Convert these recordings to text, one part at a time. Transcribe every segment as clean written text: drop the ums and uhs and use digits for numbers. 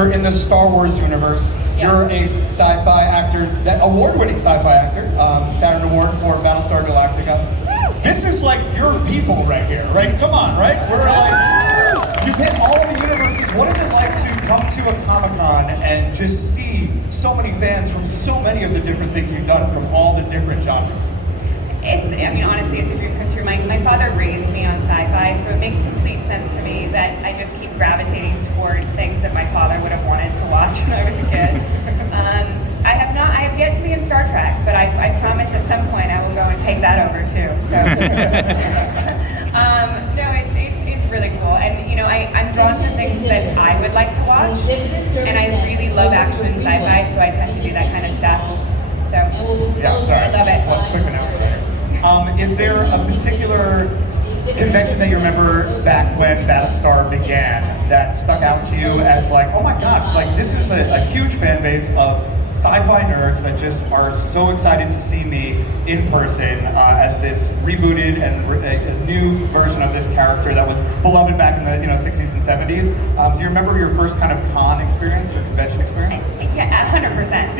You're in the Star Wars universe. Yes. You're a sci-fi actor, that award-winning sci-fi actor, Saturn Award for Battlestar Galactica. This is like your people right here, right? Come on, right? We're like, you've hit all the universes. What is it like to come to a Comic-Con and just see so many fans from so many of the different things you've done from all the different genres? Honestly, it's a dream come true. My father raised me on sci-fi, so it makes complete sense to me that I just keep gravitating toward things that my father would have wanted to watch when I was a kid. I have yet to be in Star Trek, but I promise at some point I will go and take that over too. So, no, it's really cool, and I'm drawn to things that I would like to watch, and I really love action and sci-fi, so I tend to do that kind of stuff. So, yeah, sorry, I love just it. one quick announcement here. Is there a particular convention that you remember back when Battlestar began that stuck out to you as like, oh my gosh, like this is a huge fan base of sci-fi nerds that just are so excited to see me in person as this rebooted and a new version of this character that was beloved back in the 60s and 70s. Do you remember your first kind of con experience or convention experience? Yeah, 100%.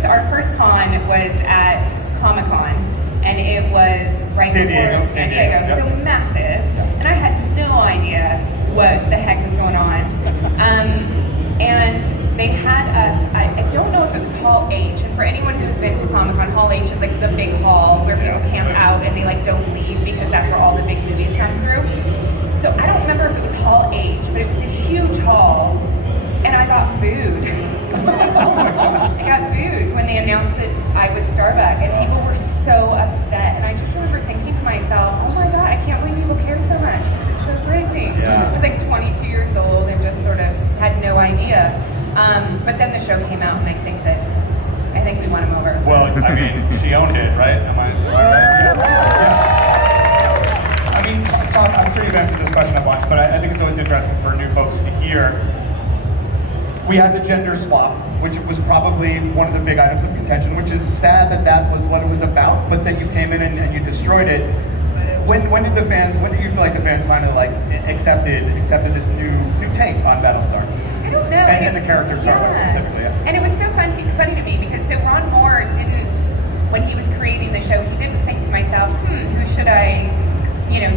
So our first con was at Comic-Con, and it was right before San Diego, so massive, and I had no idea what the heck was going on. And they had us, I don't know if it was Hall H, and for anyone who's been to Comic-Con, Hall H is like the big hall where people camp out and they like don't leave because that's where all the big movies come through. So I don't remember if it was Hall H, but it was a huge hall, and I got booed. I got booed when they announced that I was Starbuck, and people were so upset. And I just remember thinking to myself, oh my God, I can't believe people care so much. This is so crazy. I was like 22 years old and just sort of had no idea. But then the show came out, and I think we won him over. Well, I mean, she owned it, right? Am I right? Yeah. I mean, Tom, I'm sure you've answered this question a bunch, but I think it's always interesting for new folks to hear. We had the gender swap, which was probably one of the big items of contention, which is sad that was what it was about, but then you came in and you destroyed it. When do you feel like the fans finally accepted this new take on Battlestar? I don't know. And the character Starbuck specifically, And it was so funny to me because Ron Moore when he was creating the show, he didn't think to myself, who should I,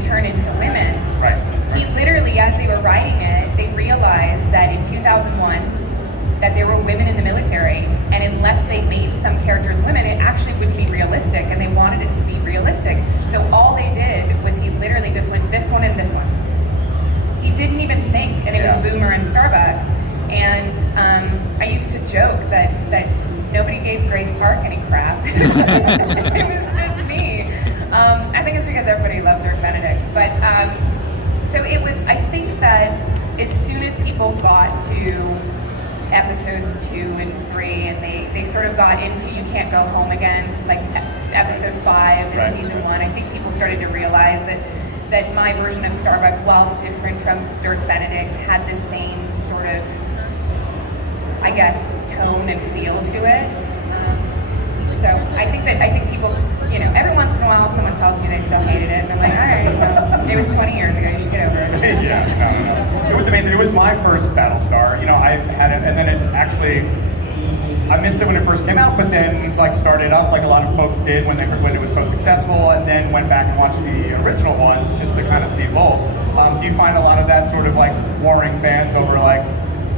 turn into women? Right. He literally, as they were writing it, they realized that in 2001, that there were women in the military, and unless they made some characters women, it actually wouldn't be realistic, and they wanted it to be realistic. So all they did was he literally just went this one and this one. He didn't even think, and it was Boomer and Starbuck. And I used to joke that nobody gave Grace Park any crap. It was just me. I think it's because everybody loved Dirk Benedict. But so it was, I think that as soon as people got to episodes 2 and 3, and they sort of got into You Can't Go Home Again, like episode 5 in season 1, I think people started to realize that my version of Starbuck, while different from Dirk Benedict's, had the same sort of, I guess, tone and feel to it. So I think people, every once in a while someone tells me they still hated it, and I'm like, all right, well, it was 20 years ago, you should get over it. Yeah, no. It was amazing. It was my first Battlestar. I had it, and then it actually, I missed it when it first came out, but then started up like a lot of folks did when it was so successful, and then went back and watched the original ones just to kind of see both. Do you find a lot of that sort of warring fans over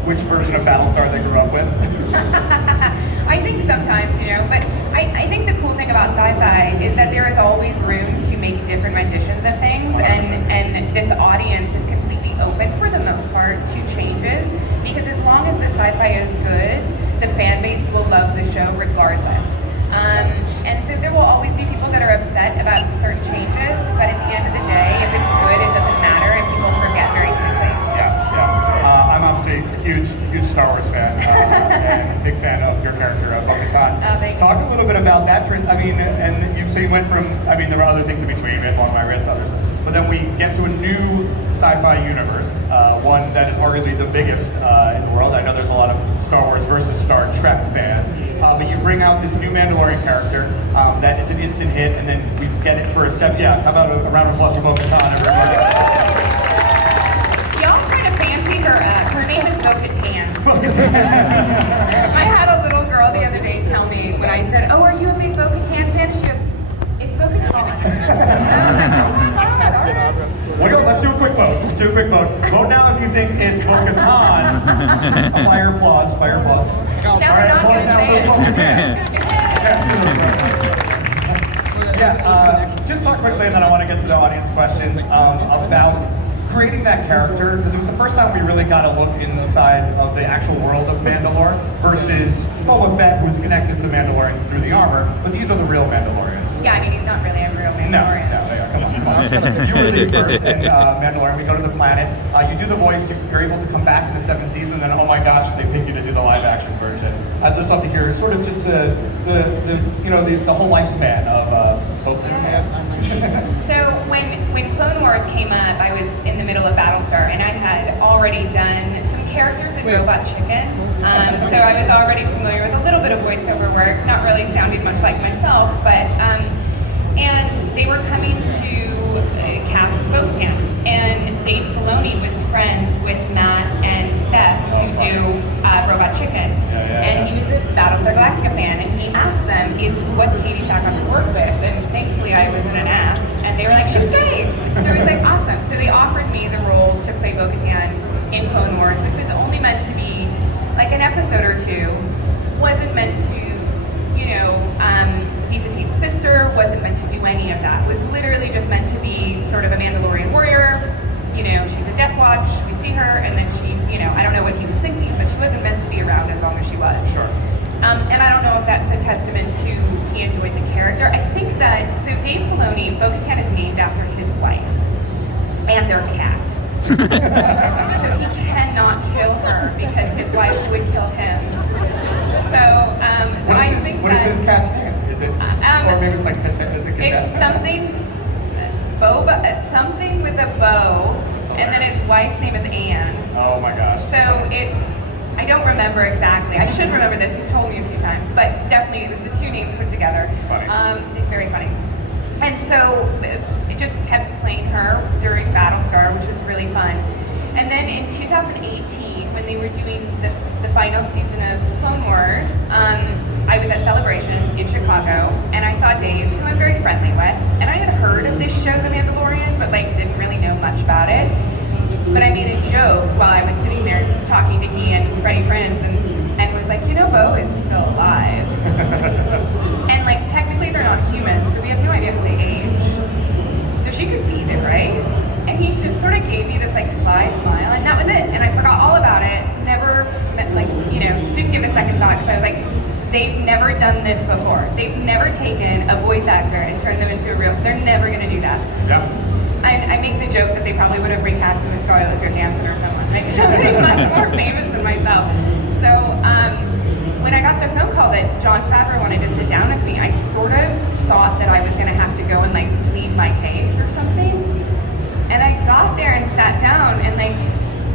which version of Battlestar they grew up with? I think sometimes, but I think the cool thing about sci-fi is that there is always room to make different renditions of things, and this audience is completely open for the most part to changes, because as long as the sci-fi is good, the fan base will love the show regardless. And so there will always be people that are upset about certain changes, but at the end of the day, if it's good, it doesn't matter, and people forget very quickly. I'm obviously a huge Star Wars fan, and a big fan of your character, Bo-Katan. Talk a little bit about that trend. I mean, and you went from, there were other things in between, we had Long My Reds, others, but then we get to a new sci-fi universe, one that is arguably the biggest in the world. I know there's a lot of Star Wars versus Star Trek fans, but you bring out this new Mandalorian character that it's an instant hit, and then we get it for a how about a round of applause for Bo-Katan, everybody? Y'all trying to fancy her up. Her name is Bo-Katan. I had a little girl the other day tell me when I said, "Oh, are you a big Bo-Katan fan?" She goes, "It's Bo-Katan." Well, let's do a quick vote. Vote now if you think it's Bo-Katan. By your applause. No, we're not going to say it. Just talk quickly, and then I want to get to the audience questions about creating that character, because it was the first time we really got a look inside of the actual world of Mandalore versus Boba Fett, who was connected to Mandalorians through the armor, but these are the real Mandalorians. Yeah, I mean, he's not really a real Mandalorian. No, come on. You were the first in Mandalorian. We go to the planet. You do the voice. You're able to come back in the 7th season. And then, oh my gosh, they pick you to do the live action version. I'd just love to hear sort of just the whole lifespan of Bo-Katan. So when Clone Wars came up, I was in the middle of Battlestar, and I had already done some characters in Robot Chicken. So I was already familiar with a little bit of voiceover work, not really sounding much like myself, but and they were coming to cast Bo-Katan, and Dave Filoni was friends with Matt and Seth, who do Robot Chicken, and he was a Battlestar Galactica fan, and he asked them, what's Katee Sackoff to work with? And thankfully I wasn't an ass, and they were like, she's great! So he was like, awesome. So they offered me the role to play Bo-Katan in Clone Wars, which was only meant to be like an episode or two, wasn't meant to, be Satine's sister, wasn't meant to do any of that. It was literally just meant to be sort of a Mandalorian warrior. She's a Death Watch, we see her, and then she, I don't know what he was thinking, but she wasn't meant to be around as long as she was. Sure. And I don't know if that's a testament to he enjoyed the character. I think that, so Dave Filoni, Bo-Katan is named after his wife and their cat. So he cannot kill her because his wife would kill him. What is his cat's name? Is it, or maybe it's like Katee? Is it Katee? It's something with a bow, and then his wife's name is Anne. Oh my gosh. So I don't remember exactly. I should remember this. He's told me a few times, but definitely it was the two names put together. Funny. Very funny. And so it just kept playing her during Battlestar, which was really fun. And then in 2018, when they were doing the final season of Clone Wars, I was at Celebration in Chicago, and I saw Dave, who I'm very friendly with, and I had heard of this show, The Mandalorian, but didn't really know much about it. But I made a joke while I was sitting there talking to he and Freddie Prinze, and was like, Bo is still alive. And technically they're not humans, so we have no idea who they age. So she could beat it, right? And he just sort of gave me this sly smile, and that was it. And I forgot all about it. Never, didn't give a second thought, because I was like, they've never done this before. They've never taken a voice actor and turned them into a real. They're never going to do that. Yeah. I make the joke that they probably would have recast me with Scarlett Johansson or someone, somebody much more famous than myself. So when I got the phone call that Jon Favreau wanted to sit down with me, I sort of thought that I was going to have to go and plead my case or something. And I got there and sat down, and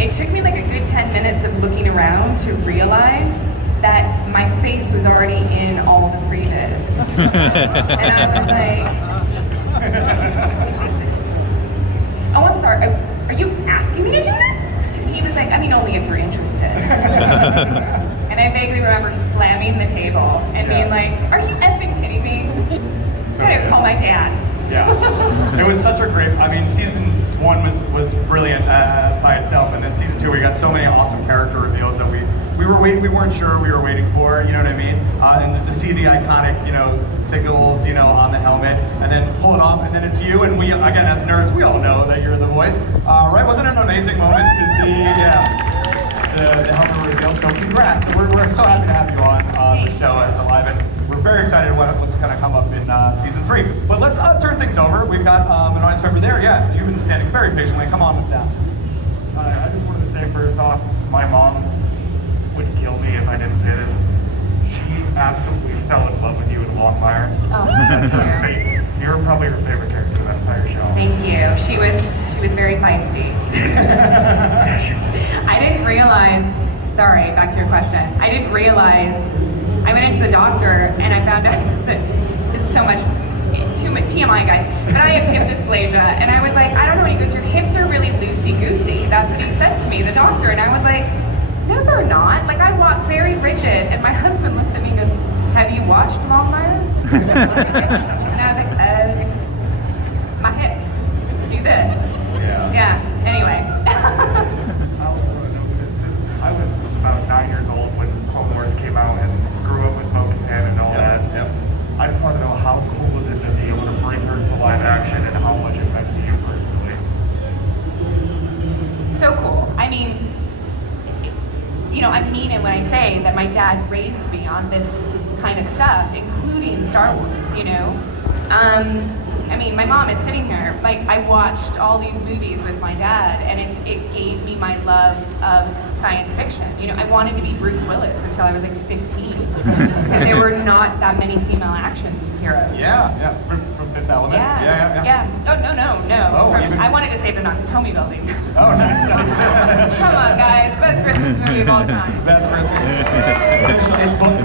it took me a good 10 minutes of looking around to realize that my face was already in all the previs. And I was like, oh, I'm sorry, are you asking me to do this? He was like, only if you're interested. And I vaguely remember slamming the table and being like, are you effing kidding me? So I gotta call my dad. Yeah. It was such a great, season 1 was brilliant by itself, and then season 2 we got so many awesome character reveals that we weren't sure we were waiting for, you know what I mean? And to see the iconic, signals, on the helmet, and then pull it off, and then it's you, and we, again, as nerds, we all know that you're the voice, right? Wasn't it an amazing moment to see, the helmet reveal? So congrats. So we're so happy to have you on the show as Alive, and we're very excited what's going to come up in season 3. But let's turn things over. We've got an audience member there. Yeah, you've been standing very patiently. Come on down. I just wanted to say first off, my mom would kill me if I didn't say this. She absolutely fell in love with you in Longmire. Oh, You're probably her favorite character of that entire show. thank you. She was very feisty. Yeah, I didn't realize, sorry, back to your question. I didn't realize, I went into the doctor and I found out that this is so much, too much TMI, guys, but I have hip dysplasia. And I was like, I don't know. And he goes, your hips are really loosey-goosey. That's what he said to me, the doctor. And I was like, no, they're not. frigid, and my husband looks at me and goes, "Have you watched Longmire?" And I was like, my hips do this. Yeah. Anyway. I also want to know this, since I was about 9 years old when Clone Wars came out and grew up with Bo-Katan and all that. Yep. I just want to know how cool was it to be able to bring her to live action and how much it meant to you personally. So cool. I mean, you know, I mean it when I say that my dad raised me on this kind of stuff, including Star Wars, you know. I mean, my mom is sitting here, like, I watched all these movies with my dad, and it gave me my love of science fiction. You know, I wanted to be Bruce Willis until I was like 15, because there were not that many female action heroes. Yeah. From Fifth Element? Yeah. Oh, no. I wanted to say the Nakatomi Building. Oh, nice. Come on, guys. Best Christmas movie of all time. That's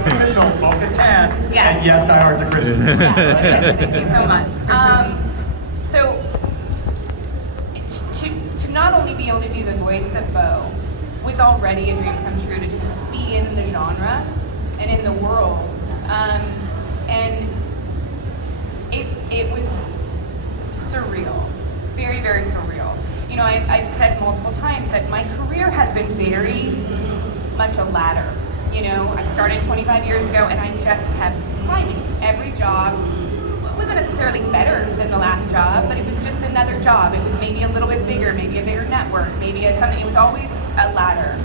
official Bo-Katan. Yes. And yes, Die Hard's a Christian. Yeah, thank you so much. So, to not only be able to do the voice of Bo was already a dream come true, to just be in the genre and in the world. And it was surreal, very, very surreal. You know, I've said multiple times that my career has been very much a ladder. You know, I started 25 years ago and I just kept climbing. Every job wasn't necessarily better than the last job, but it was just another job. It was maybe a little bit bigger, maybe a bigger network, maybe something. It was always a ladder.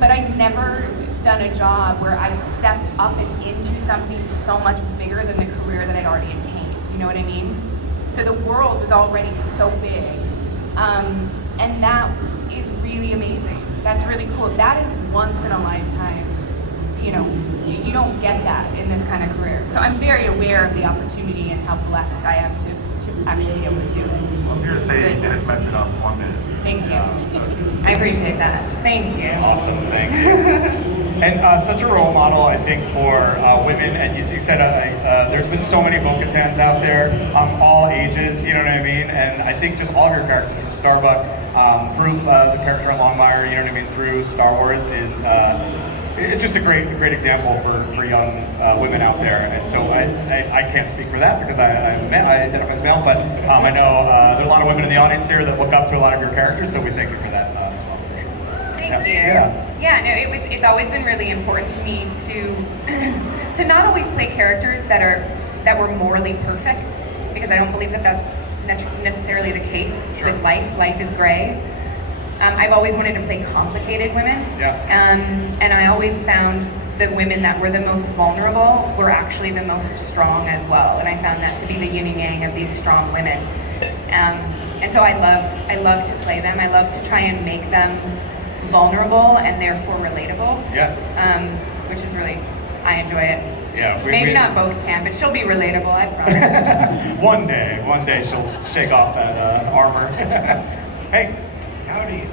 But I'd never done a job where I stepped up and into something so much bigger than the career that I'd already attained. You know what I mean? So the world was already so big. And that is really amazing. That's really cool. That is once in a lifetime. You know, you don't get that in this kind of career. So I'm very aware of the opportunity and how blessed I am to actually be able to do it. Well, I'm here to say you didn't mess it up 1 minute. Thank you. I appreciate that. Thank you. Awesome, thank you. And such a role model, I think, for women. And you said there's been so many Bo-Katans out there, all ages, you know what I mean? And I think just all of your characters, from Starbuck through the character in Longmire, you know what I mean, through Star Wars, is it's just a great example for young women out there. And so I can't speak for that because I identify as male, but I know there are a lot of women in the audience here that look up to a lot of your characters, so we thank you for that as well, for sure. Thank you. Yeah, no, it's always been really important to me to not always play characters that were morally perfect, because I don't believe that that's necessarily the case with life. Life is gray. I've always wanted to play complicated women. Yeah. And I always found the women that were the most vulnerable were actually the most strong as well. And I found that to be the yin and yang of these strong women. And so I love to play them. I love to try and make them vulnerable and therefore relatable. Yeah. Which is really, I enjoy it. Yeah. Maybe not Bo-Katan, but she'll be relatable, I promise. One day she'll shake off that armor. Hey. Howdy.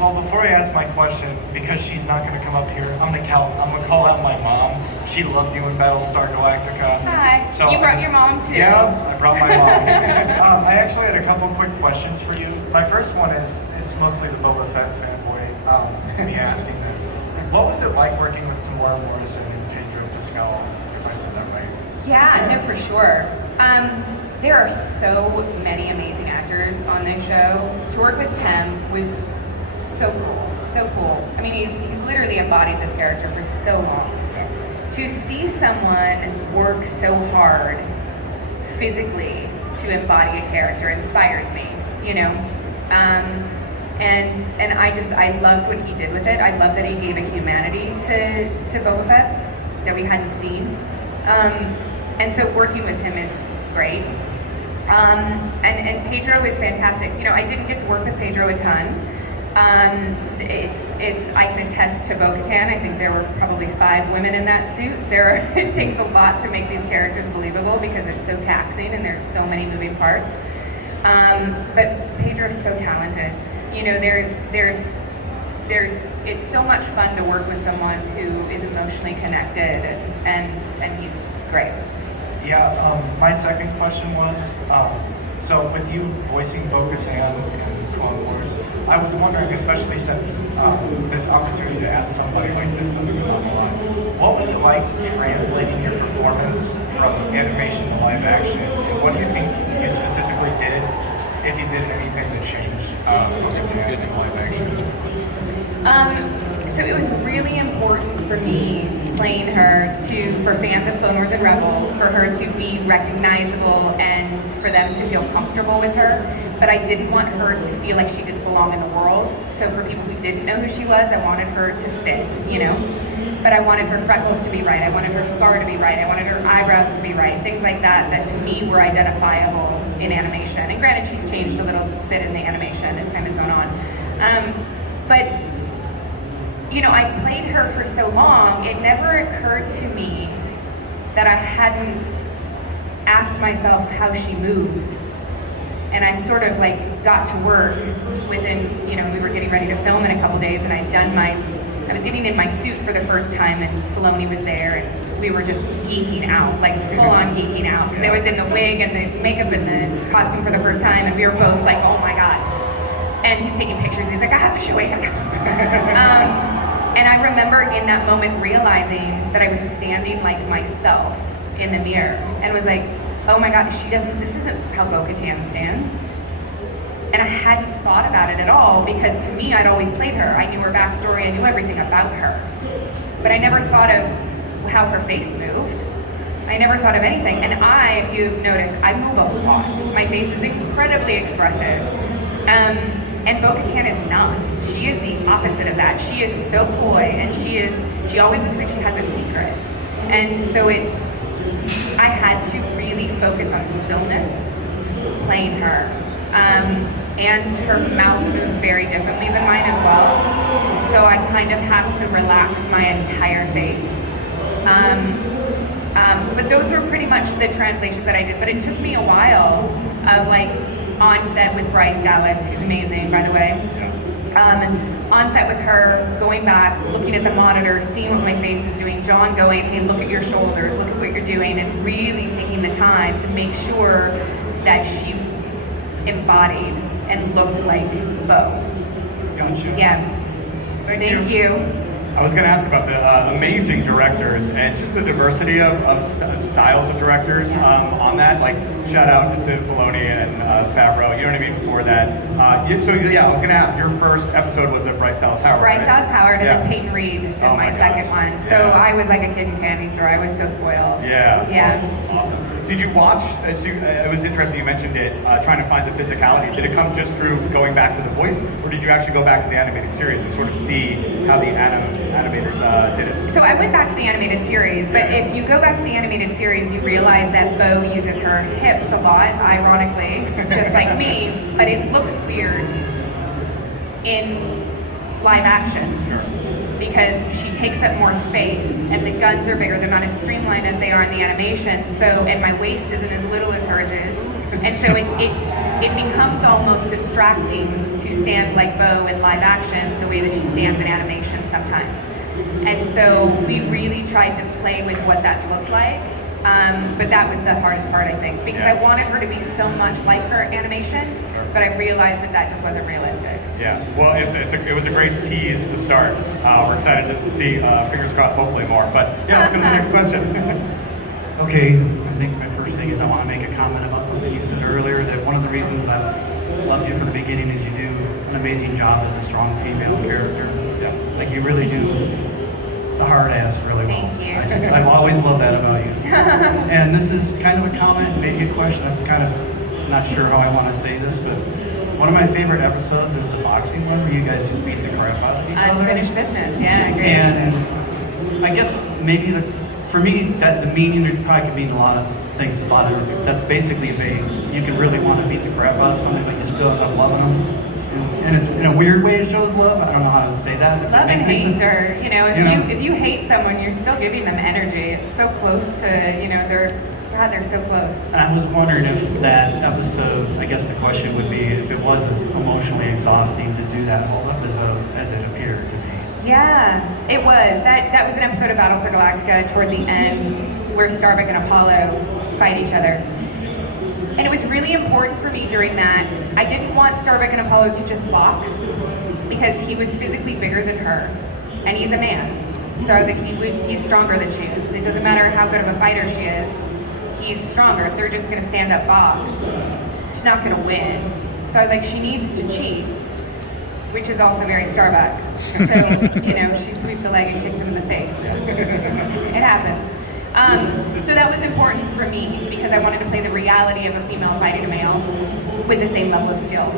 Well, before I ask my question, because she's not going to come up here, I'm gonna call out my mom. She loved doing Battlestar Galactica. Hi. So You brought your mom too. Yeah, I brought my mom. I actually had a couple quick questions for you. My first one is, it's mostly the Boba Fett fanboy me asking this. What was it like working with Tamora Morrison and Pedro Pascal, if I said that right? Yeah, no, for sure. There are so many amazing actors on this show. To work with Tem was so cool. I mean, he's literally embodied this character for so long. To see someone work so hard physically to embody a character inspires me, you know? And I loved what he did with it. I love that he gave a humanity to Boba Fett that we hadn't seen. And so working with him is great. And Pedro is fantastic. You know, I didn't get to work with Pedro a ton. I can attest to Bo-Katan. I think there were probably 5 women in that suit. It takes a lot to make these characters believable because it's so taxing and there's so many moving parts. But Pedro's so talented. You know, it's so much fun to work with someone who is emotionally connected and he's great. Yeah, my second question was, so with you voicing Bo-Katan in Clone Wars, I was wondering, especially since this opportunity to ask somebody like this doesn't come up a lot, what was it like translating your performance from animation to live action? And what do you think you specifically did, if you did anything to change Bo-Katan in live action? So it was really important for me playing her for fans of Clone Wars and Rebels, for her to be recognizable and for them to feel comfortable with her. But I didn't want her to feel like she didn't belong in the world. So for people who didn't know who she was, I wanted her to fit, you know? But I wanted her freckles to be right. I wanted her scar to be right. I wanted her eyebrows to be right. Things like that, that to me were identifiable in animation. And granted, she's changed a little bit in the animation as time has gone on. But you know, I played her for so long, it never occurred to me that I hadn't asked myself how she moved. And I sort of like got to work within, you know, we were getting ready to film in a couple days, and I was getting in my suit for the first time, and Filoni was there, and we were just geeking out, like full on geeking out, because I was in the wig and the makeup and the costume for the first time, and we were both like, oh my God. And he's taking pictures, and he's like, I have to show Anne. And I remember in that moment realizing that I was standing like myself in the mirror and was like, oh my God, this isn't how Bo-Katan stands. And I hadn't thought about it at all, because to me, I'd always played her. I knew her backstory, I knew everything about her. But I never thought of how her face moved. I never thought of anything. And if you notice, I move a lot. My face is incredibly expressive. And Bo-Katan is not. She is the opposite of that. She is so coy, and she always looks like she has a secret. And so I had to really focus on stillness, playing her. And her mouth moves very differently than mine as well. So I kind of have to relax my entire face. But those were pretty much the translations that I did. But it took me a while of like, on set with Bryce Dallas, who's amazing, by the way. On set with her, going back, looking at the monitor, seeing what my face was doing, John going, hey, look at your shoulders, look at what you're doing, and really taking the time to make sure that she embodied and looked like Bo. Gotcha. Yeah. Thank you. I was going to ask about the amazing directors and just the diversity of styles of directors on that. Like, shout out to Filoni and Favreau, you know what I mean, before that. I was going to ask, your first episode was at Bryce Dallas Howard, Bryce right? Dallas Howard, and Yeah. then Peyton Reed did Oh my my second gosh. one. So Yeah. I was like a kid in candy store. I was so spoiled. Yeah. Yeah. Awesome. Did you watch, it was interesting you mentioned it, trying to find the physicality. Did it come just through going back to the voice, or did you actually go back to the animated series and sort of see how the animators did it? So I went back to the animated series, but if you go back to the animated series, you realize that Bo uses her hips a lot, ironically, just like me, but it looks weird in live action. Sure. Because she takes up more space, and the guns are bigger. They're not as streamlined as they are in the animation. So, and my waist isn't as little as hers is, and so it becomes almost distracting to stand like Bo in live action the way that she stands in animation sometimes. And so we really tried to play with what that looked like. But that was the hardest part, I think, because I wanted her to be so much like her animation, but I realized that just wasn't realistic. Yeah, well, it was a great tease to start. We're excited to see, fingers crossed, hopefully more. But yeah, let's go to the next question. Okay, I think my first thing is I want to make a comment about something you said earlier, that one of the reasons I've loved you from the beginning is you do an amazing job as a strong female character. Yeah. Like, you really do the hard ass really well. Thank you. I've always loved that about you. And this is kind of a comment, maybe a question. I'm kind of not sure how I want to say this, but one of my favorite episodes is the boxing one where you guys just beat the crap out of each other. Unfinished business, yeah, great. And I guess maybe for me, that the meaning probably could mean a lot of things. That's basically you can really want to beat the crap out of somebody, but you still end up loving them. And it's in a weird way it shows love. I don't know how to say that. Love and hate, or if you hate someone, you're still giving them energy. It's so close to they're so close. And I was wondering if that episode, I guess the question would be if it was as emotionally exhausting to do that whole episode as it appeared to be. Yeah, it was. That was an episode of Battlestar Galactica toward the end where Starbuck and Apollo fight each other. And it was really important for me during that. I didn't want Starbuck and Apollo to just box because he was physically bigger than her, and he's a man. So I was like, he's stronger than she is. It doesn't matter how good of a fighter she is, he's stronger. If they're just gonna stand up box, she's not gonna win. So I was like, she needs to cheat, which is also very Starbuck. So, she swept the leg and kicked him in the face. It happens. So that was important for me because I wanted to play the reality of a female fighting a male with the same level of skill,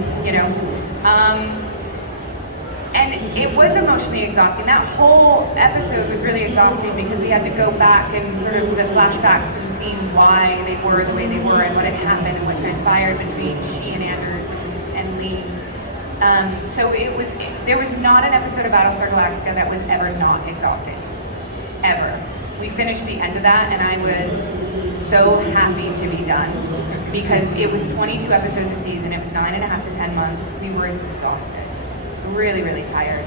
And it was emotionally exhausting. That whole episode was really exhausting because we had to go back and sort of the flashbacks and seeing why they were the way they were and what had happened and what transpired between she and Anders and Lee. So there was not an episode of Battlestar Galactica that was ever not exhausting. Ever. We finished the end of that and I was so happy to be done because it was 22 episodes a season. It was 9.5 to 10 months. We were exhausted. Really, really tired.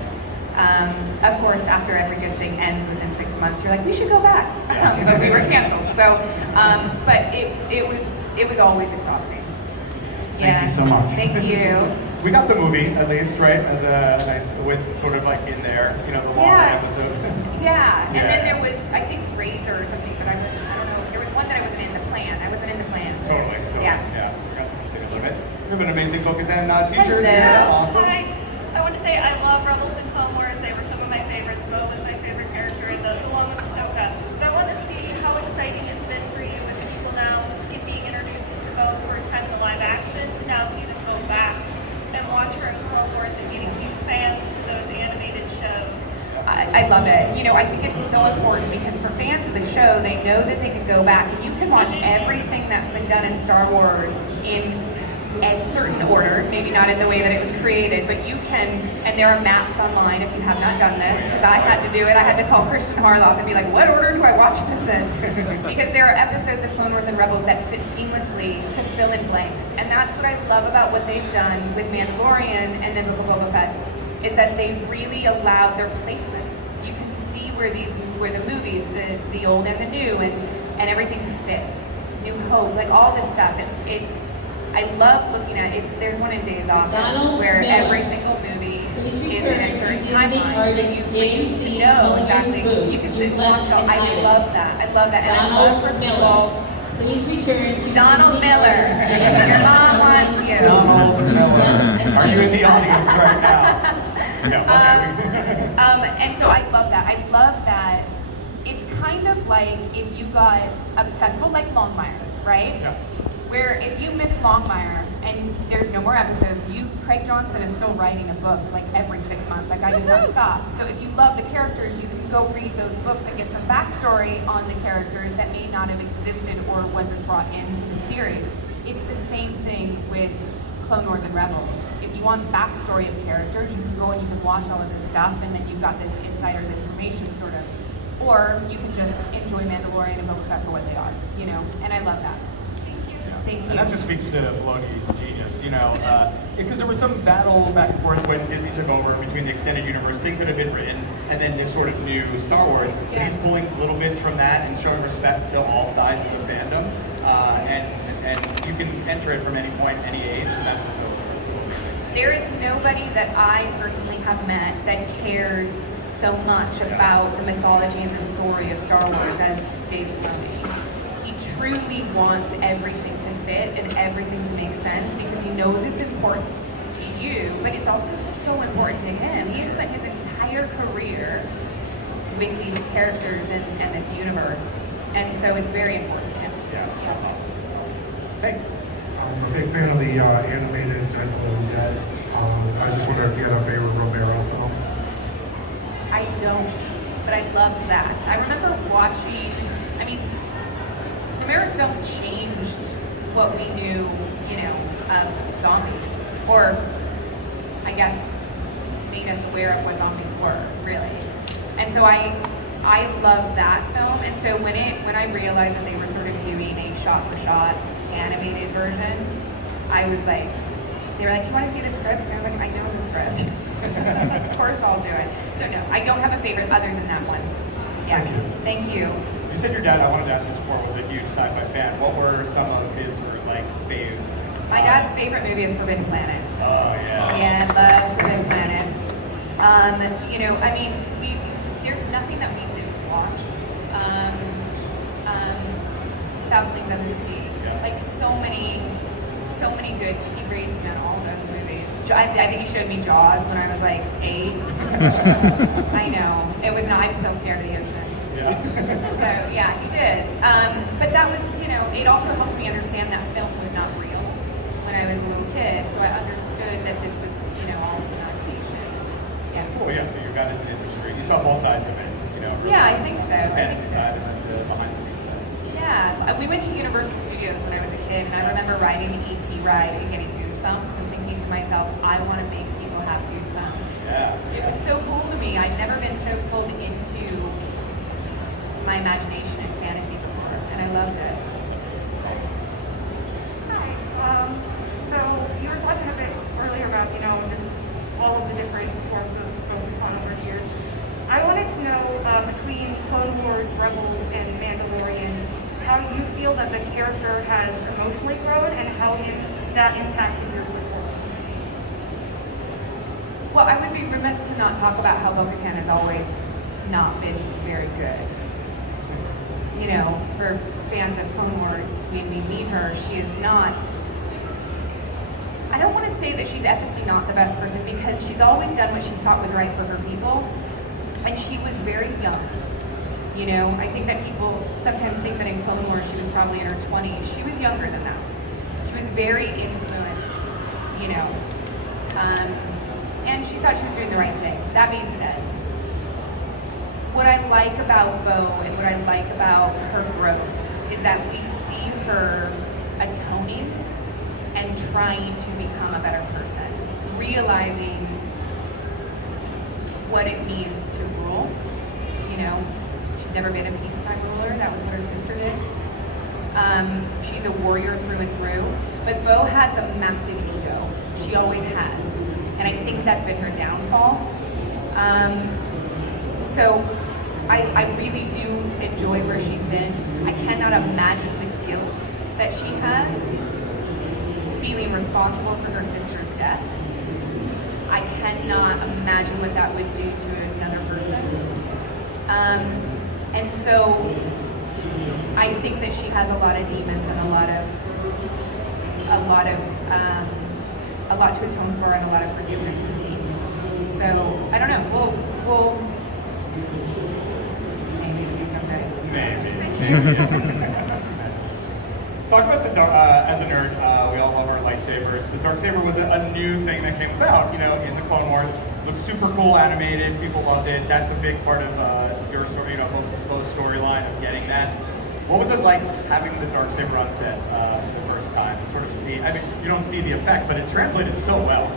Of course, after every good thing ends within 6 months, you're like, we should go back. But we were canceled. So, but it was always exhausting. Thank you so much. Thank you. We got the movie, at least, right? As a nice, with sort of like in there, the long episode. Yeah, and then there was, I think, Razor or something, but I don't know. There was one that I wasn't in the plan. Totally. Yeah. So we got to continue a little bit. You have an amazing Bo-Katan t-shirt. Hello. Yeah, awesome. Hi. I want to say I love Rebels and Clone Wars. They were some of my favorites. Bo was my favorite character in those, along with Ahsoka. But I want to see how exciting it's been for you with people now being introduced to Bo the first time in the live action to now see them go back and watch her in Clone Wars and getting new fans to those animated shows. I love it. I think it's so important because for fans of the show, they know that they can go back and you can watch everything that's been done in Star Wars in a certain order, maybe not in the way that it was created, but you can, and there are maps online if you have not done this, because I had to do it. I had to call Christian Harloff and be like, what order do I watch this in? Because there are episodes of Clone Wars and Rebels that fit seamlessly to fill in blanks. And that's what I love about what they've done with Mandalorian and then Book of Boba Fett, is that they've really allowed their placements. You can see where the movies, the old and the new, and everything fits. New Hope, like all this stuff. I love looking at it. There's one in Dave's office where every single movie is in a certain timeline, so you need to know exactly. You can sit and watch it all. I love that. And I love for people. Please return to Donald Miller. Your mom wants you. Donald Miller. Are you in the audience right now? Yeah, okay. And so I love that. I love that. It's kind of like if you got obsessed, well, like Longmire, right? Yeah. Where if you miss Longmire and there's no more episodes, Craig Johnson is still writing a book like every 6 months. That guy does not stop. So if you love the characters, you can go read those books and get some backstory on the characters that may not have existed or wasn't brought into the series. It's the same thing with Clone Wars and Rebels. If you want backstory of characters, you can go and you can watch all of this stuff, and then you've got this insider's information sort of. Or you can just enjoy Mandalorian and Boba Fett for what they are, And I love that. Thank you. And that just speaks to Filoni's genius, because there was some battle back and forth when Disney took over between the extended universe, things that had been written, and then this sort of new Star Wars. But he's pulling little bits from that and showing respect to all sides of the fandom, and you can enter it from any point, any age, and that's what's so amazing. There is nobody that I personally have met that cares so much about the mythology and the story of Star Wars as Dave Filoni. He truly wants everything to fit and everything to make sense because he knows it's important to you, but it's also so important to him. He spent his entire career with these characters and this universe, and so it's very important to him. Yeah, that's awesome. Hey. I'm a big fan of the animated Night of the Living Dead. I was just wondering if you had a favorite Romero film. I don't, but I loved that. I remember watching, Romero's film changed what we knew, of zombies, or I guess made us aware of what zombies were, really. And so I loved that film, and so when I realized that they were sort of doing a shot-for-shot animated version, I was like, they were like, do you want to see the script? And I was like, I know the script. Of course I'll do it. So no, I don't have a favorite other than that one. Yeah. Thank you. You said your dad, I wanted to ask you before, was a huge sci-fi fan. What were some of his faves? My dad's favorite movie is Forbidden Planet. Oh, yeah. Yeah, loves Forbidden Planet. there's nothing that we didn't watch. 1,000 Leagues Under the Sea. Yeah. Like so many good. He raised me on all those movies. I think he showed me Jaws when I was like 8. I know. It was not. I'm still scared of the ocean. Yeah. So yeah, he did. But that was, it also helped me understand that film was not real when I was a little kid. So I understood that this was, all imagination. Yeah. That's cool. Yeah. So you got into the industry. You saw both sides of it. Yeah, I think so. The fantasy side and then the behind the scenes side. Yeah, we went to Universal Studios when I was a kid, and I remember riding the E.T. ride and getting goosebumps and thinking to myself, I want to make people have goosebumps. Yeah. It was so cool to me. I'd never been so pulled into my imagination and fantasy before, and I loved it. It's awesome. Hi. So you were talking a bit earlier about, just all of the different forms of Pokemon over the years. I wanted to know, between Clone Wars, Rebels, and Mandalorian, how you feel that the character has emotionally grown and how that impacted your performance. Well, I would be remiss to not talk about how Bo-Katan has always not been very good. For fans of Clone Wars, when we meet her, she is not. I don't want to say that she's ethically not the best person, because she's always done what she thought was right for her people, and she was very young. I think that people sometimes think that in Clone Wars she was probably in her 20s. She was younger than that. She was very influenced, and she thought she was doing the right thing. That being said, what I like about Bo and what I like about her growth is that we see her atoning and trying to become a better person, realizing what it means to rule. She's never been a peacetime ruler. That was what her sister did. She's a warrior through and through. But Bo has a massive ego. She always has. And I think that's been her downfall. So I really do enjoy where she's been. I cannot imagine the guilt that she has, feeling responsible for her sister's death. I cannot imagine what that would do to another person. And so I think that she has a lot of demons and a lot to atone for and a lot of forgiveness to seek. So I don't know. We'll maybe see someday. Maybe. Talk about the as a nerd, we all love our lightsabers. The Darksaber was a new thing that came about, in the Clone Wars. Looks super cool, animated. People loved it. That's a big part of your story, both storyline of getting that. What was it like having the Darksaber on set for the first time? Sort of see. I mean, you don't see the effect, but it translated so well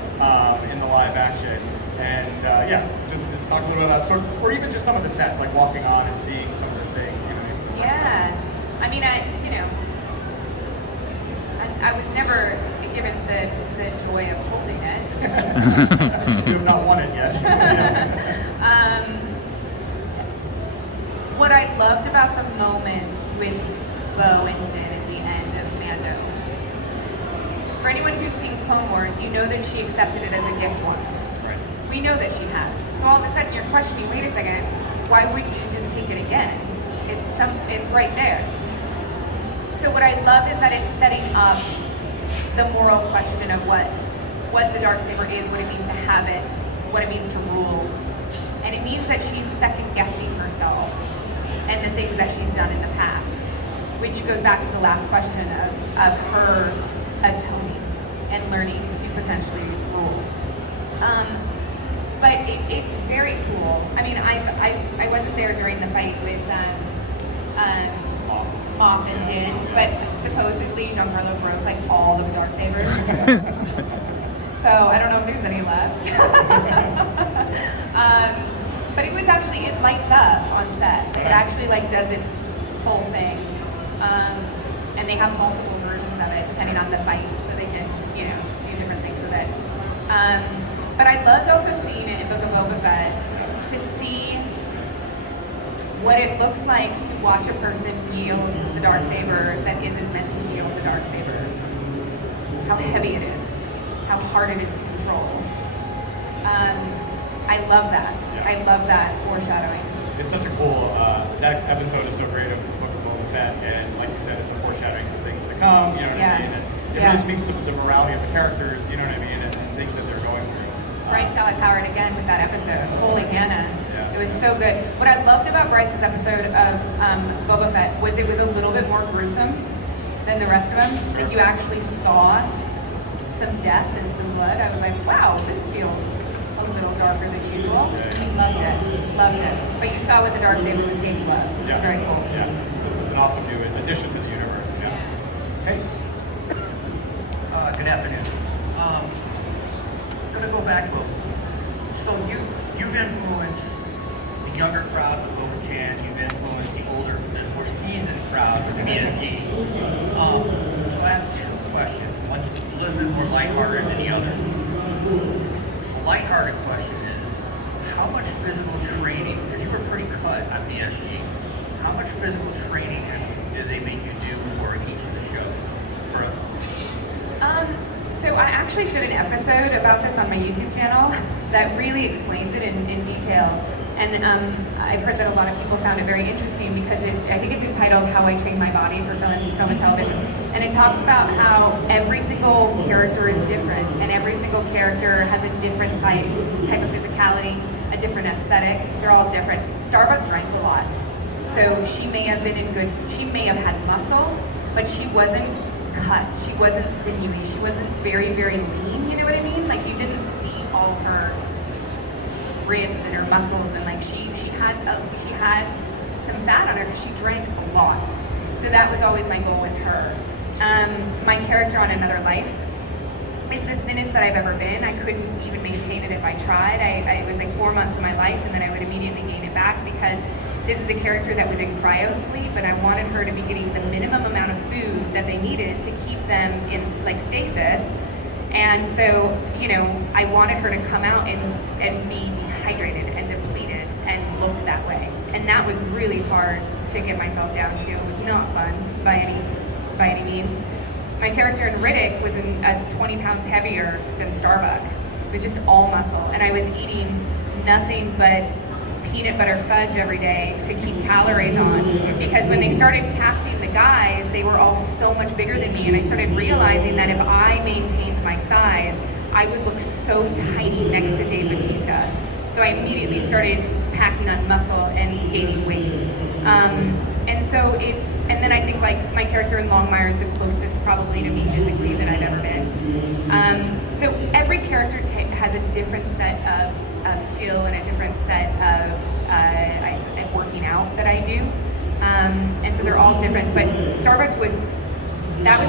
in the live action. And just talk a little bit about or even just some of the sets, like walking on and seeing some of the things. Yeah, I mean, I was never given the joy of holding it. You have not won it yet. What I loved about the moment with Bo and Din at the end of Mando. For anyone who's seen Clone Wars, you know that she accepted it as a gift once. Right. We know that she has. So all of a sudden you're questioning, wait a second, why wouldn't you just take it again? It's right there. So what I love is that it's setting up the moral question of what the Darksaber is, what it means to have it, what it means to rule. And it means that she's second-guessing herself and the things that she's done in the past, which goes back to the last question of her atoning and learning to potentially rule. But it's very cool. I mean, I wasn't there during the fight with Moff and Din, but supposedly Giancarlo broke like all the Darksabers. So I don't know if there's any left. But it was actually, it lights up on set. Like, it actually does its whole thing. And they have multiple versions of it depending on the fight, so they can, do different things with it. But I loved also seeing it in Book of Boba Fett, to see what it looks like to watch a person wield the Darksaber that isn't meant to wield the Darksaber. How heavy it is, how hard it is to control. I love that. I love that foreshadowing. it's such a cool, that episode is so great of Book of Boba Fett, and like you said, it's a foreshadowing for things to come, you know what I mean? And it really speaks to the morality of the characters, you know what I mean, and things that they're going through. Bryce Dallas Howard again with that episode. Holy Hannah. Yeah. It was so good. What I loved about Bryce's episode of Boba Fett was it was a little bit more gruesome than the rest of them. Like you actually saw some death and some blood. I was like, wow, this feels a little darker than usual. Loved it. Loved it. But you saw what the Darksaber was capable of, which is very cool. Yeah, it's an awesome new addition to the universe. Yeah. Okay. Good afternoon. I'm gonna go back a little. So you've influenced the younger crowd with Bo-Katan. You've influenced the older, the more seasoned crowd with BSD. So I have two questions. One's a little bit more lighthearted than the other. The lighthearted question is, how much physical training? Because you were pretty cut on BSG. How much physical training did they make you do for each of the shows? So I actually did an episode about this on my YouTube channel that really explains it in detail. And I've heard that a lot of people found it very interesting because I think it's entitled How I Train My Body for Film and Television. And it talks about how every single character is different and every single character has a different type of physicality, a different aesthetic. They're all different. Starbuck drank a lot. So she may have had muscle, but she wasn't cut. She wasn't sinewy. She wasn't very, very lean. You know what I mean? Like you didn't see all her ribs and her muscles, and like she had some fat on her because she drank a lot. So that was always my goal with her. My character on Another Life is the thinnest that I've ever been. I couldn't even maintain it if I tried. It was like 4 months of my life, and then I would immediately gain it back because this is a character that was in cryo sleep, and I wanted her to be getting the minimum amount of food that they needed to keep them in like stasis. And so, you know, I wanted her to come out and be dehydrated and depleted and look that way. And that was really hard to get myself down to. It was not fun by any means. My character in Riddick was 20 pounds heavier than Starbuck. It was just all muscle, and I was eating nothing but peanut butter fudge every day to keep calories on, because when they started casting the guys, they were all so much bigger than me, and I started realizing that if I maintained my size, I would look so tiny next to Dave Bautista. So I immediately started packing on muscle and gaining weight. And then I think like my character in Longmire is the closest probably to me physically that I've ever been. So every character has a different set of skill and a different set of working out that I do. And so they're all different, but Starbuck was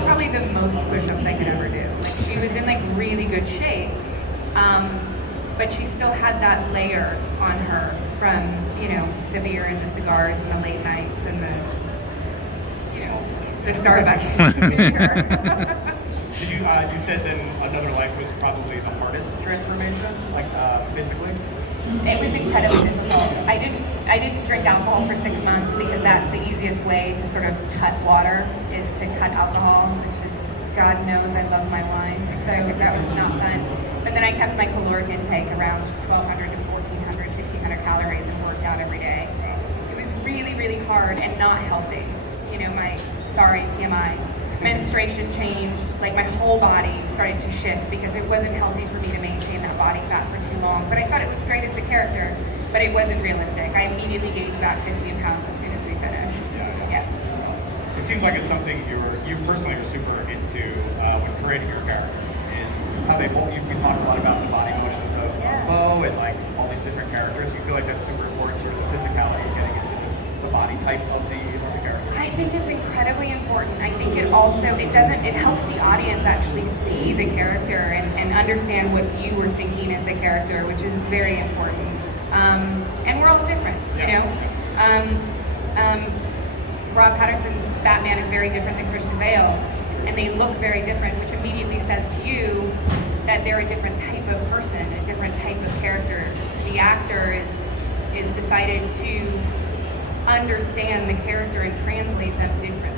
probably the most push-ups I could ever do. Like she was in like really good shape, but she still had that layer on her from, you know, the beer and the cigars and the late nights and the Starbucks. Did you said then Another Life was probably the hardest transformation, like physically? It was incredibly difficult. I didn't drink alcohol for 6 months because that's the easiest way to sort of cut water, is to cut alcohol, which is, God knows I love my wine, so that was not fun. But then I kept my caloric intake around 1,200 to 1,400, 1,500 calories and worked out every day. It was really, really hard and not healthy. You know, TMI, menstruation changed, like my whole body started to shift because it wasn't healthy for me to maintain that body fat for too long. But I thought it looked great as the character, but it wasn't realistic. I immediately gained about 15 pounds as soon as we finished. Yeah. That's awesome. It seems like it's something you personally are super into when creating your characters, is how they hold you. We talked a lot about the body motions of Bo and like all these different characters. You feel like that's super important to the physicality of getting into the body type of the characters? I think it's incredibly important. I think it helps the audience actually see the character and understand what you were thinking as the character, which is very important. And we're all different, you know? Rob Patterson's Batman is very different than Christian Bale's, and they look very different, which immediately says to you that they're a different type of person, a different type of character. The actor is decided to understand the character and translate them differently.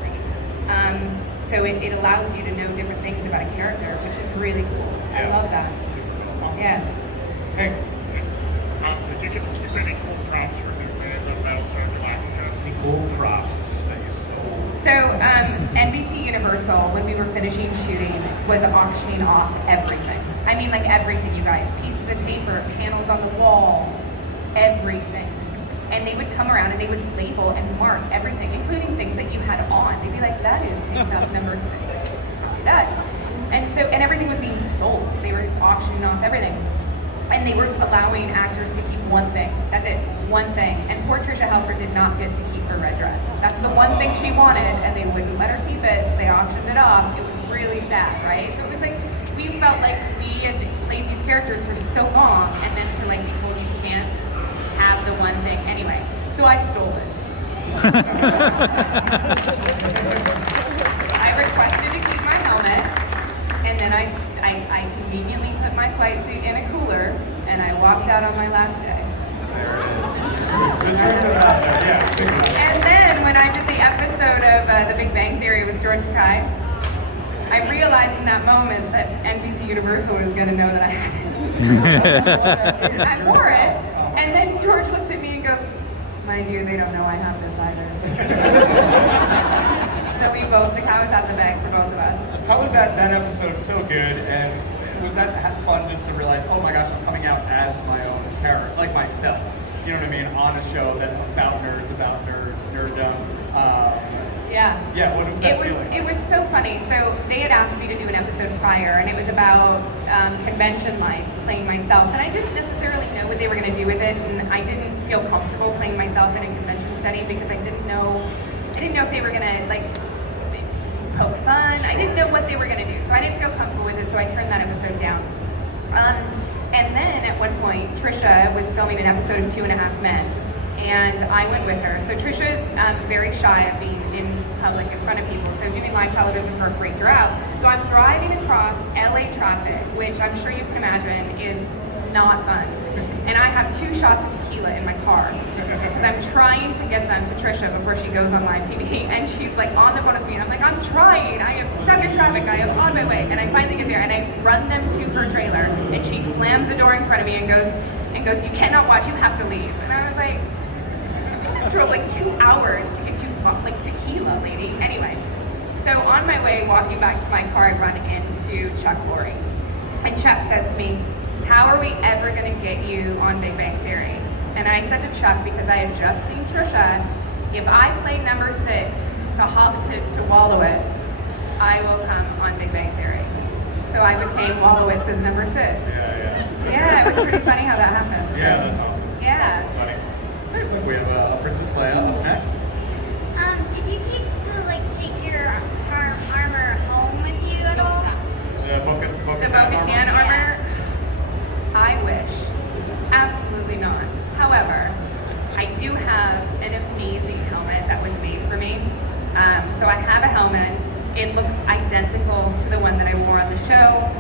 So it allows you to know different things about a character, which is really cool. I love that. Super cool. Awesome. Yeah. Hey. Did you get to keep any cool props for new fans of Battlestar Galactica? Any cool props that you stole? So NBC Universal, when we were finishing shooting, was auctioning off everything. I mean, like everything, you guys. Pieces of paper, panels on the wall, everything. And they would come around and they would label and mark everything, including things that you had on. They'd be like, that is tank top number 6. That. And everything was being sold. They were auctioning off everything. And they were allowing actors to keep one thing. That's it, one thing. And poor Tricia Helfer did not get to keep her red dress. That's the one thing she wanted, and they wouldn't let her keep it. They auctioned it off. It was really sad, right? So it was like, we felt like we had played these characters for so long, and then to like be told you can't have the one thing. Anyway, so I stole it. I requested to keep my helmet, and then I conveniently put my flight suit in a cooler, and I walked out on my last day. There it is. The truth is out there, yeah. And then when I did the episode of The Big Bang Theory with George Takei, I realized in that moment that NBC Universal was going to know that I had it. I wore it, and then George looks at me and goes, "My dear, they don't know I have this either." So the cat was out the bag for both of us. How was that episode so good? And was that fun just to realize, oh my gosh, I'm coming out as my own character, like myself? You know what I mean? On a show that's about nerds, about nerddom. Yeah. Yeah, what was that feeling? It was so funny. So they had asked me to do an episode prior, and it was about convention life, playing myself. And I didn't necessarily know what they were going to do with it, and I didn't feel comfortable playing myself in a convention setting because I didn't know if they were going to like poke fun. I didn't know what they were going to do, so I didn't feel comfortable with it. So I turned that episode down. And then at one point, Trisha was filming an episode of 2.5 Men. And I went with her. So Trisha is very shy of being in public in front of people. So doing live television for her freaked her out. So I'm driving across LA traffic, which I'm sure you can imagine is not fun. And I have 2 shots of tequila in my car because I'm trying to get them to Trisha before she goes on live TV. And she's like on the phone with me, and I'm like, I'm trying. I am stuck in traffic. I am on my way. And I finally get there, and I run them to her trailer, and she slams the door in front of me and goes, "You cannot watch. You have to leave." And I was like, drove like 2 hours to get you like tequila, lady. Anyway, so on my way walking back to my car, I run into Chuck Lorre. And Chuck says to me, "How are we ever going to get you on Big Bang Theory?" And I said to Chuck, because I had just seen Trisha, if I play number 6 to Wallowitz, I will come on Big Bang Theory. So I became Wallowitz's number 6. Yeah, it was pretty funny how that happened. Yeah, that's awesome. Yeah. That's awesome. Funny. Hey, look, we have Princess Leia up next. Did you take your armor home with you at all? The Bo-Katan armor? I wish. Absolutely not. However, I do have an amazing helmet that was made for me. So I have a helmet. It looks identical to the one that I wore on the show.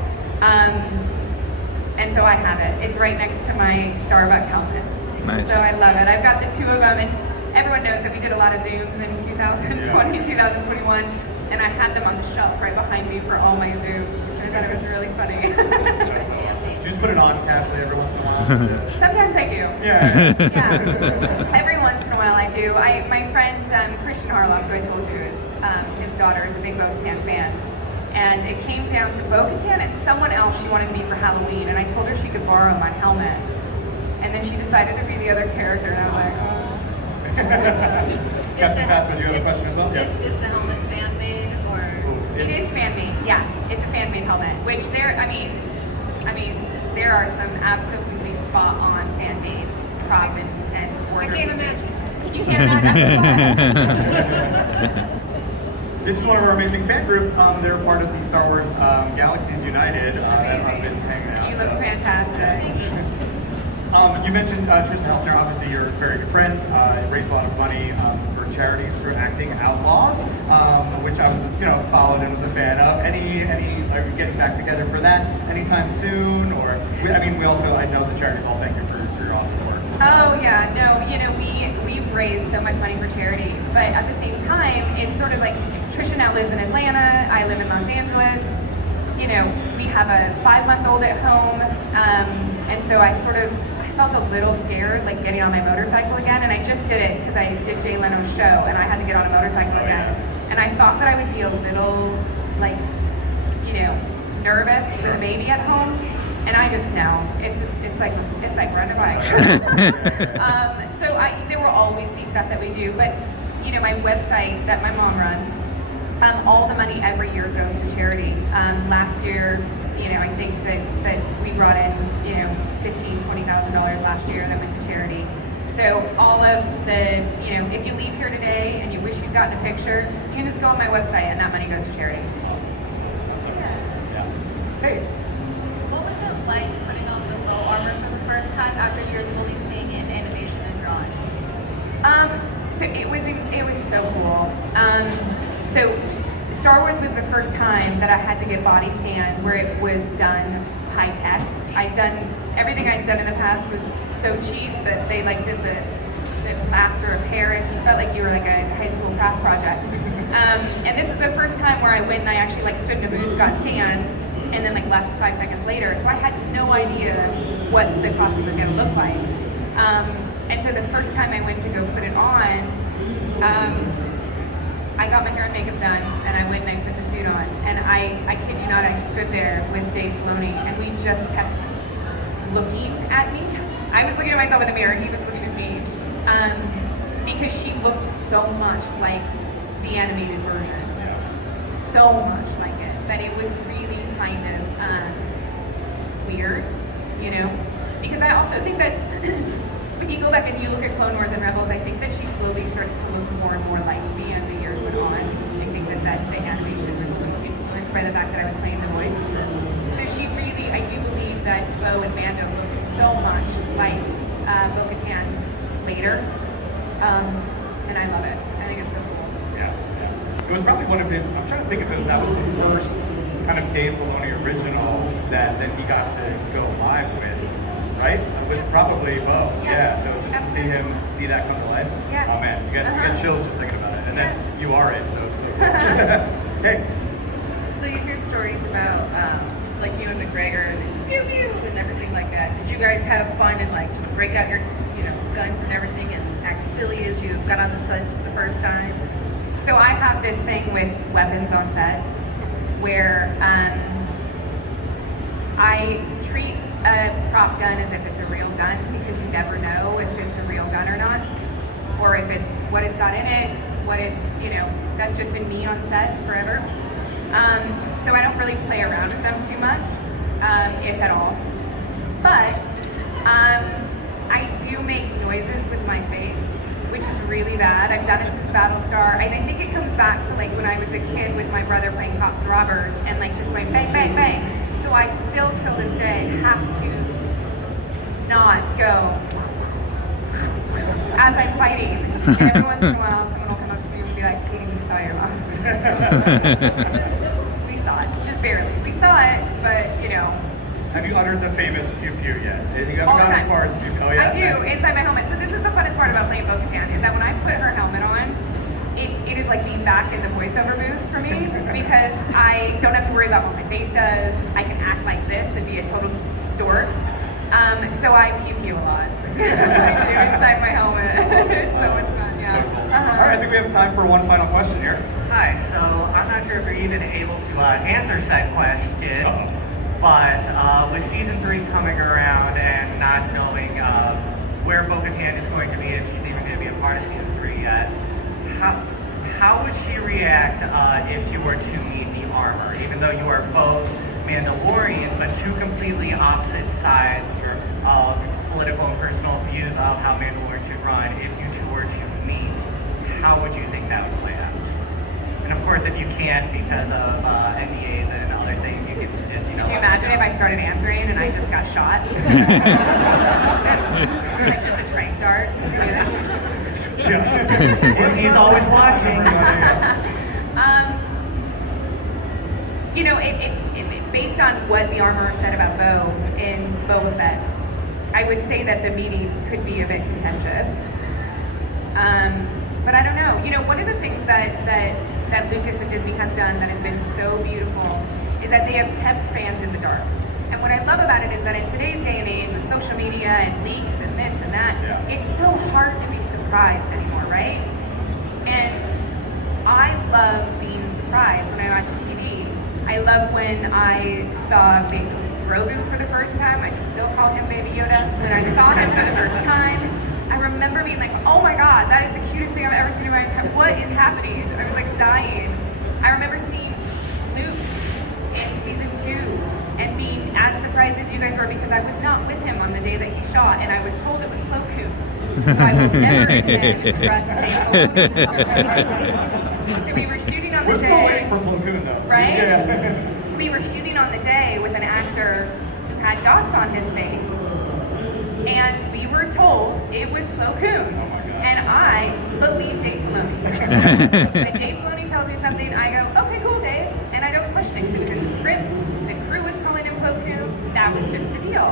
And so I have it. It's right next to my Starbuck helmet. Nice. So I love it. I've got the 2 of them, and everyone knows that we did a lot of Zooms in 2020, 2021, and I had them on the shelf right behind me for all my Zooms. I thought it was really funny. That's awesome. Do you just put it on casually every once in a while? Sometimes I do. Yeah. Yeah. Every once in a while I do. My friend Christian Harloff, who I told you is his daughter, is a big Bo-Katan fan. And it came down to Bo-Katan and someone else she wanted me for Halloween, and I told her she could borrow my helmet. And then she decided to be the other character, and I was like, oh. Captain Phasma, do you have a question as well? Yeah. Is the helmet fan-made, or? It is fan-made, yeah. It's a fan-made helmet, which there are some absolutely spot-on fan-made prop and wardrobe pieces. You can't imagine. This is one of our amazing fan groups. They're part of the Star Wars Galaxies United. I've been hanging out. You look fantastic. You mentioned Tristan Helfer. Obviously, you're very good friends. Raised a lot of money for charities for acting outlaws, which I was, followed and was a fan of. Are you getting back together for that anytime soon? Or I know the charities all thank you for your awesome work. Oh yeah, no, we've raised so much money for charity, but at the same time, it's sort of like Trisha now lives in Atlanta. I live in Los Angeles. We have a 5-month-old at home, and so I felt a little scared, like getting on my motorcycle again, and I just did it because I did Jay Leno's show, and I had to get on a motorcycle again. And I thought that I would be a little, like, you know, nervous with a baby at home, and I just know it's like riding a bike. So there will always be stuff that we do, but you know, my website that my mom runs, all the money every year goes to charity. Last year, you know, I think that we brought in, you know, $15,000-$20,000 last year that went to charity. So all of the, you know, if you leave here today and you wish you'd gotten a picture, you can just go on my website and that money goes to charity. Awesome. That's so cool. Yeah. Hey. What was it like putting on the bow armor for the first time after years of only seeing it in animation and drawings? So it was so cool. So Star Wars was the first time that I had to get body scanned where it was done high tech. Everything I'd done in the past was so cheap that they like did the plaster of Paris. You felt like you were like a high school craft project. And this is the first time where I went and I actually like stood in a booth, got scanned, and then like left 5 seconds later. So I had no idea what the costume was gonna look like. And so the first time I went to go put it on, I got my hair and makeup done, and I went and I put the suit on. And I kid you not, I stood there with Dave Filoni, and we just kept looking at me. I was looking at myself in the mirror, he was looking at me. Because she looked so much like the animated version. So much like it, that it was really kind of weird, you know? Because I also think that if you go back and you look at Clone Wars and Rebels, I think that she slowly started to look more and more like me as the years went on. I think that the animation was really influenced by the fact that I was playing the voice. So she really, I do believe that Bo and Mando look so much like Bo-Katan later. And I love it. I think it's so cool. Yeah. It was probably one of his, I'm trying to think of it, that was the first kind of Dave Filoni original that he got to go live with. Right? It was probably Bo. Yeah. So just to see that come to life. Yeah. Oh man, you get chills just thinking about it. And then you are it, so it's so cool. Hey. So you hear stories about like you and McGregor and pew pew and everything like that. Did you guys have fun and like just break out your, you know, guns and everything and act silly as you got on the sets for the first time? So I have this thing with weapons on set where I treat a prop gun as if it's a real gun because you never know if it's a real gun or not, or if it's what it's got in it, what it's, you know, that's just been me on set forever. So I don't really play around with them too much, if at all. But I do make noises with my face, which is really bad. I've done it since Battlestar, and I think it comes back to like when I was a kid with my brother playing cops and robbers, and like just going bang, bang, bang. So I still, till this day, have to not go as I'm fighting. And every once in a while, someone will come up to me and be like, Katie, we saw your last movie. We saw it, just barely. We saw it, but you know. Have you uttered the famous pew pew yet? You haven't All the gone as time. far as pew pew. Oh, yeah, I do, inside my helmet. So this is the funnest part about playing Bo-Katan, is that when I put her helmet on, it is like being back in the voiceover booth for me because I don't have to worry about what my face does. I can act like this and be a total dork. So I pew pew a lot. I do inside my helmet. It's so much fun, yeah. So cool. All right, I think we have time for one final question here. Hi, so I'm not sure if you're even able to answer said question, but with season 3 coming around and not knowing where Bo-Katan is going to be, if she's even going to be a part of season 3 yet, how would she react if she were to meet the armor? Even though you are both Mandalorians, but two completely opposite sides of political and personal views of how Mandalorian should run, if you two were to meet, how would you think that would play out? And of course, if you can't because of NDAs and other things, you can just, you know. Could you imagine if I started answering and I just got shot? Like just a train dart? Disney's always watching. You know, it's based on what the armorer said about Bo in Boba Fett. I would say that the meeting could be a bit contentious. But I don't know. You know, one of the things that Lucas and Disney has done that has been so beautiful is that they have kept fans in the dark. And what I love about it is that in today's day and age, with social media and leaks and this and that, it's so hard to be surprised anymore, right? And I love being surprised when I watch TV. I love when I saw Big Grogu for the first time. I still call him Baby Yoda. When I saw him for the first time, I remember being like, oh my God, that is the cutest thing I've ever seen in my entire, what is happening? I was like dying. I remember seeing Luke in season 2 and being as surprised as you guys were because I was not with him on the day that he shot and I was told it was Plo Koon. So I will never again trust Dave Filoni. So we were shooting on the day. We're still waiting for Plo Koon though. Right? Yeah. We were shooting on the day with an actor who had dots on his face. And we were told it was Plo Koon. And I believe Dave Filoni. When Dave Filoni tells me something, I go, okay, cool, Dave. And I don't question it because it was in the script. The crew was calling him Plo Koon. That was just the deal.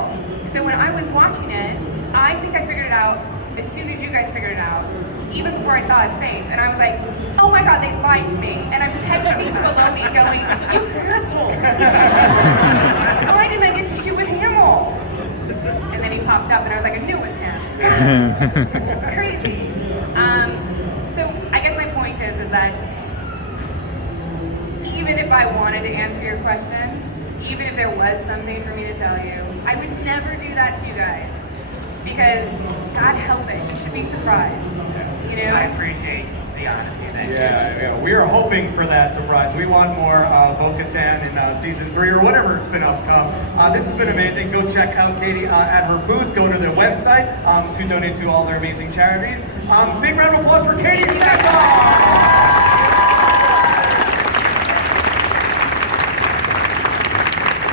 And so when I was watching it, I think I figured it out as soon as you guys figured it out, even before I saw his face. And I was like, oh my God, they lied to me. And I'm texting Filoni going, you asshole. Why didn't I get to shoot with Hamill? And then he popped up and I was like, I knew it was him. Crazy. So I guess my point is that even if I wanted to answer your question, even if there was something for me to tell you, I would never do that to you guys. Because God help it, you should be surprised. You know? I appreciate the honesty. Thank you. Yeah, we are hoping for that surprise. We want more Bo-Katan in season 3 or whatever spin-offs come. This has been amazing. Go check out Katee at her booth. Go to their website to donate to all their amazing charities. Big round of applause for Katee Sackoff!